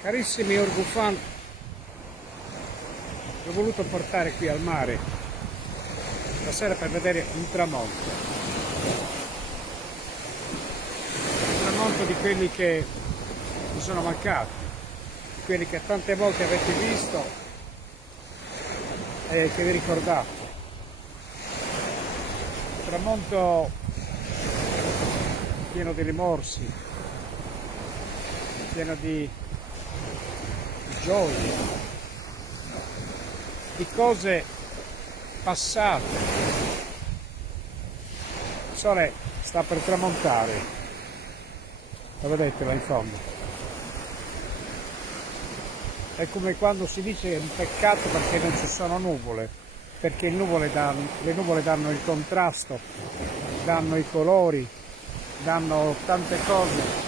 Carissimi Orgufan, vi ho voluto portare qui al mare stasera per vedere un tramonto. Un tramonto di quelli che mi sono mancati, di quelli che tante volte avete visto e che vi ricordate. Un tramonto pieno di rimorsi, pieno di gioie, di cose passate. Il sole sta per tramontare, lo vedete là in fondo. È come quando si dice che è un peccato perché non ci sono nuvole, perché le nuvole danno il contrasto, danno i colori, danno tante cose.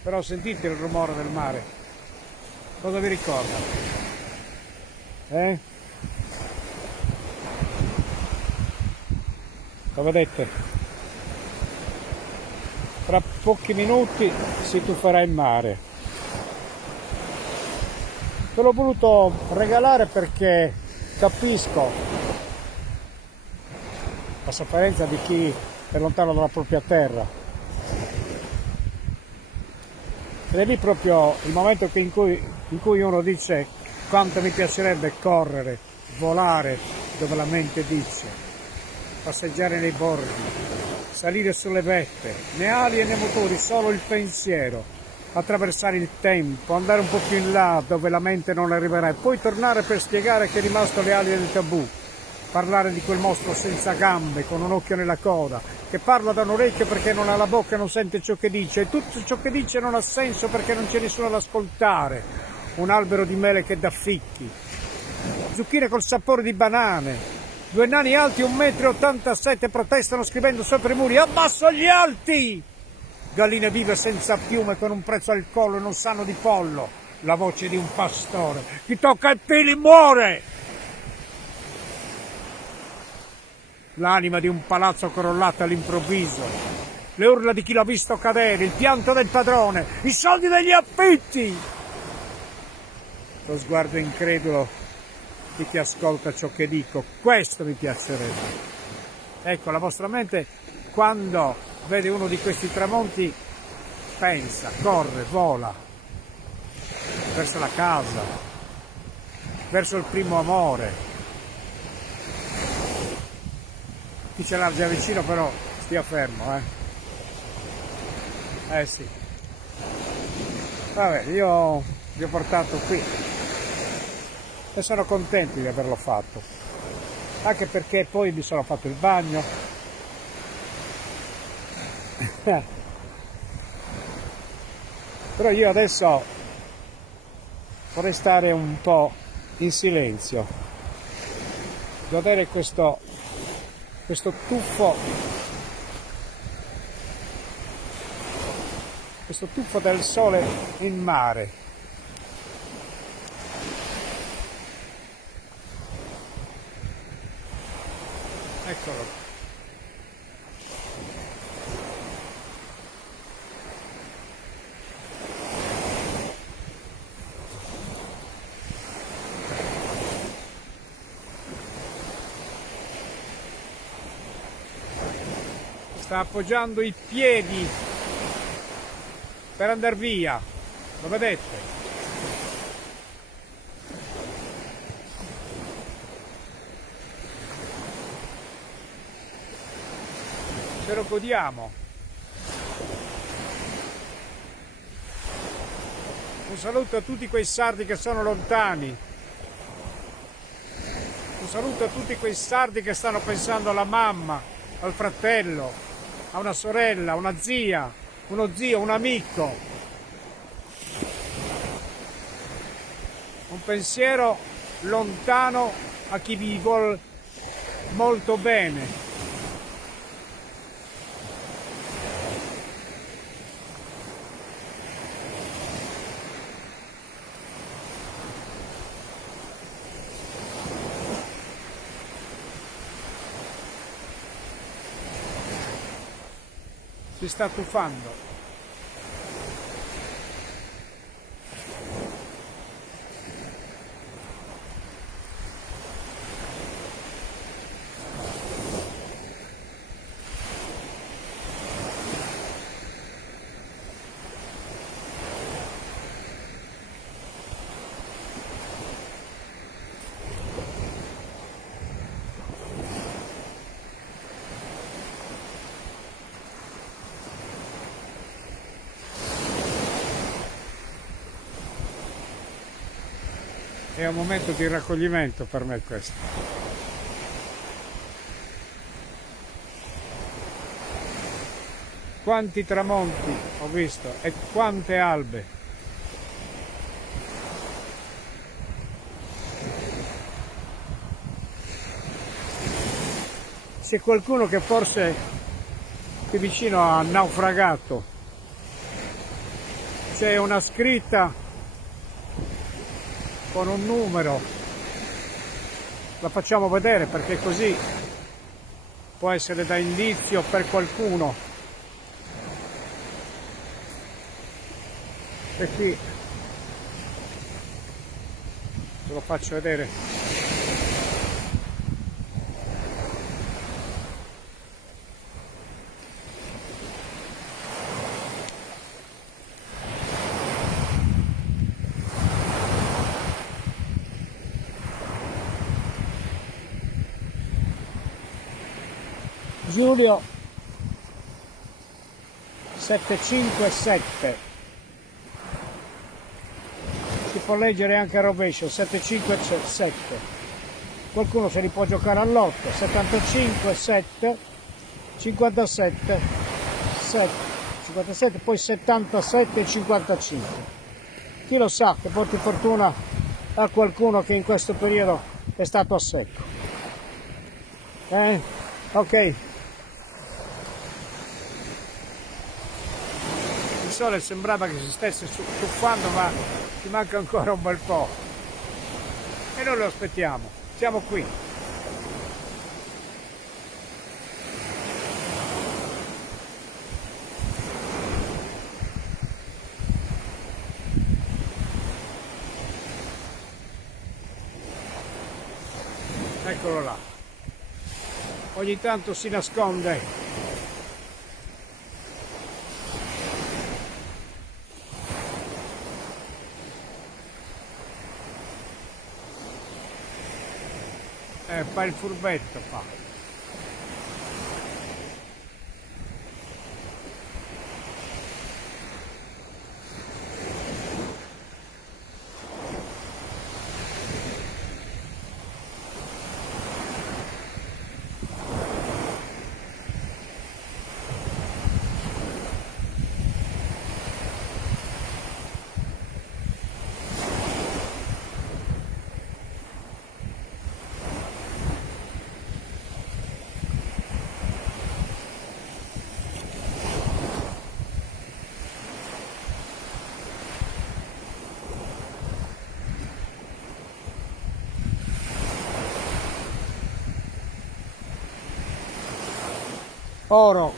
Però sentite il rumore del mare, cosa vi ricorda? Lo vedete? Fra pochi minuti si tufferà in mare. Ve l'ho voluto regalare perché capisco la sofferenza di chi è lontano dalla propria terra. Ed è lì proprio il momento in cui uno dice quanto mi piacerebbe correre, volare dove la mente dice, passeggiare nei borghi, salire sulle vette, né ali né motori, solo il pensiero, attraversare il tempo, andare un po' più in là dove la mente non arriverà e poi tornare per spiegare che è rimasto le ali del tabù. Parlare di quel mostro senza gambe, con un occhio nella coda, che parla da un orecchio perché non ha la bocca e non sente ciò che dice, e tutto ciò che dice non ha senso perché non c'è nessuno ad ascoltare. Un albero di mele che dà fichi, zucchine col sapore di banane, due nani alti 1,87 m protestano scrivendo sopra i muri: abbasso gli alti! Galline vive senza piume con un prezzo al collo e non sanno di pollo. La voce di un pastore: chi tocca i peli muore! L'anima di un palazzo crollato all'improvviso, le urla di chi l'ha visto cadere, il pianto del padrone, i soldi degli affitti, lo sguardo incredulo di chi ascolta ciò che dico. Questo mi piacerebbe. Ecco, la vostra mente quando vede uno di questi tramonti pensa, corre, vola verso la casa, verso il primo amore. Chi ce l'ha già vicino però stia fermo, sì. Vabbè, io vi ho portato qui e sono contento di averlo fatto, anche perché poi mi sono fatto il bagno. Però io adesso vorrei stare un po' in silenzio, godere questo tuffo del sole in mare. Eccolo. Sta appoggiando i piedi per andare via, lo vedete? Ce lo godiamo. Un saluto a tutti quei sardi che sono lontani. Un saluto a tutti quei sardi che stanno pensando alla mamma, al fratello, a una sorella, a una zia, uno zio, un amico. Un pensiero lontano a chi vi vuol molto bene. si sta tuffando. È un momento di raccoglimento per me questo. Quanti tramonti ho visto e quante albe. C'è qualcuno che forse qui vicino ha naufragato. C'è una scritta con un numero, la facciamo vedere perché così può essere da indizio per qualcuno. E qui ve lo faccio vedere. Giulio 757, si può leggere anche a rovescio 757, qualcuno se li può giocare all'8, 75 7 57 7 57, poi 77 55. Chi lo sa, che porti fortuna a qualcuno che in questo periodo è stato a secco. Ok. Il sole sembrava che si stesse tuffando, ma ci manca ancora un bel po'. E noi lo aspettiamo, siamo qui. Eccolo là. Ogni tanto si nasconde. Fa il furbetto, fa. Oro.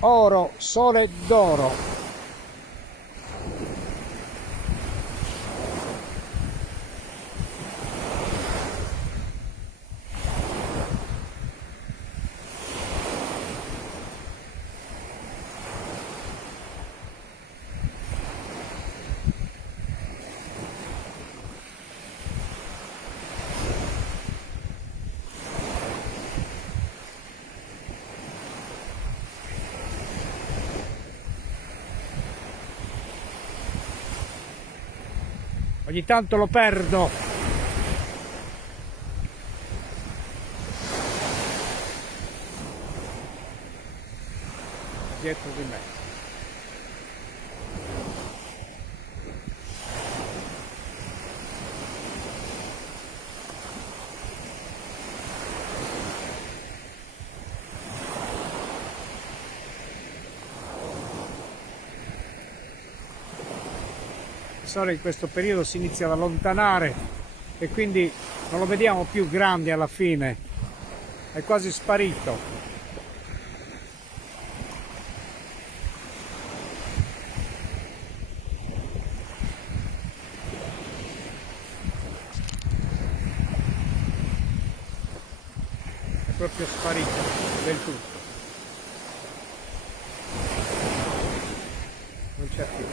Oro, sole d'oro. Ogni tanto lo perdo. Dietro di me. sole in questo periodo si inizia ad allontanare e quindi non lo vediamo più grande alla fine, è quasi sparito. È proprio sparito del tutto, non c'è più.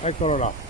Eccolo là.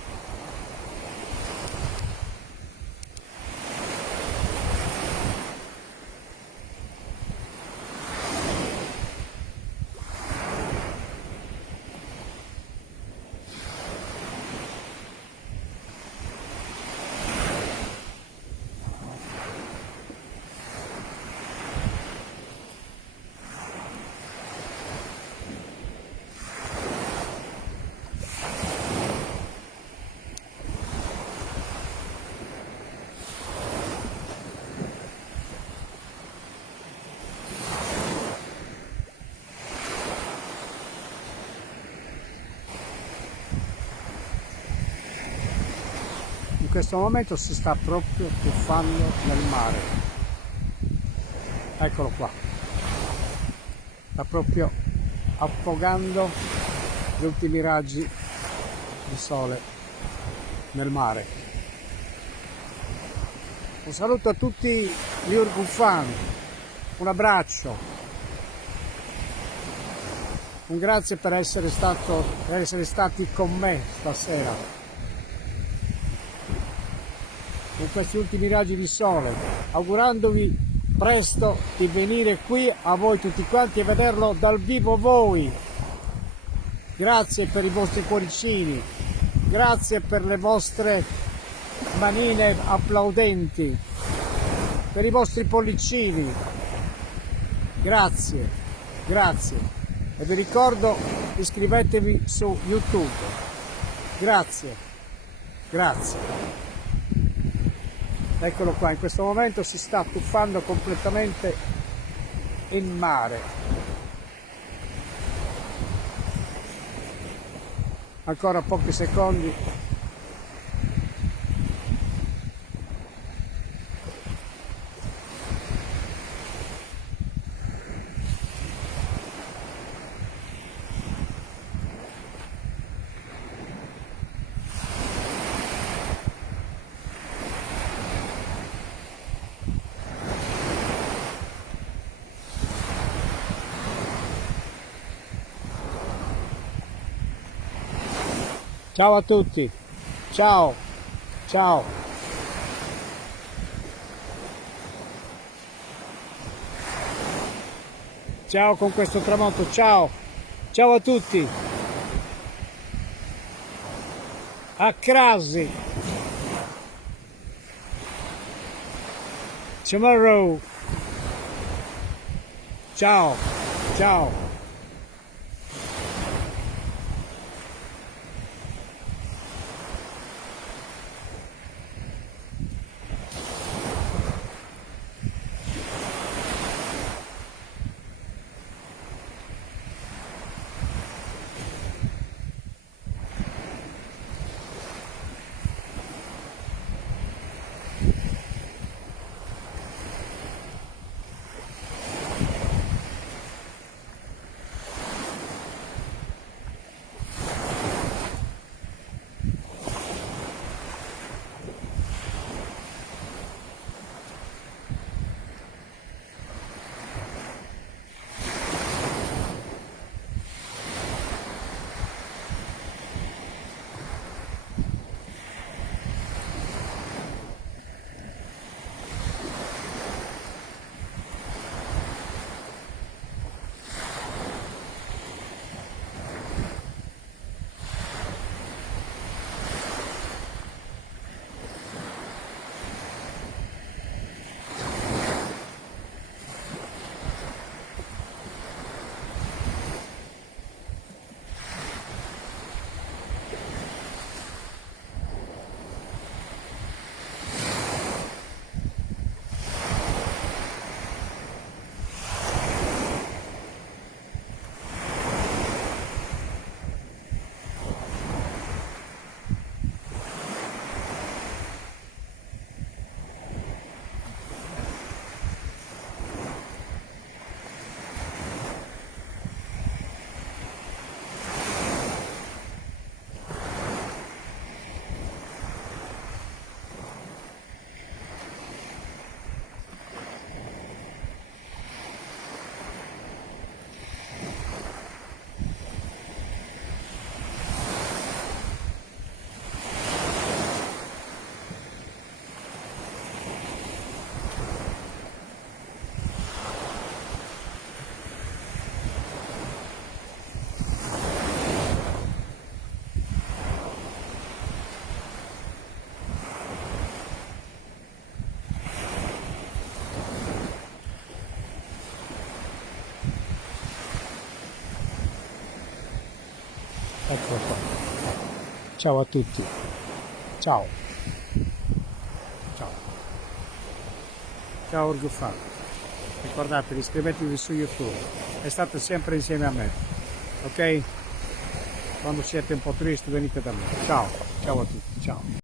In questo momento si sta proprio tuffando nel mare, eccolo qua, sta proprio affogando gli ultimi raggi di sole nel mare. Un saluto a tutti gli Urgufan, un abbraccio, un grazie per essere stati con me stasera in questi ultimi raggi di sole, augurandovi presto di venire qui a voi tutti quanti e vederlo dal vivo voi. Grazie per i vostri cuoricini, grazie per le vostre manine applaudenti, per i vostri pollicini, grazie, grazie. E vi ricordo, iscrivetevi su YouTube, grazie, grazie. Eccolo qua, in questo momento si sta tuffando completamente in mare. Ancora pochi secondi. Ciao a tutti, ciao, ciao. Ciao con questo tramonto, ciao, ciao a tutti. A Crasi. Tomorrow. Ciao, ciao. Eccolo qua. Ciao a tutti. Ciao. Ciao. Ciao Orgufà. Ricordatevi, iscrivetevi su YouTube e state sempre insieme a me. Ok? Quando siete un po' tristi venite da me. Ciao. Ciao a tutti. Ciao.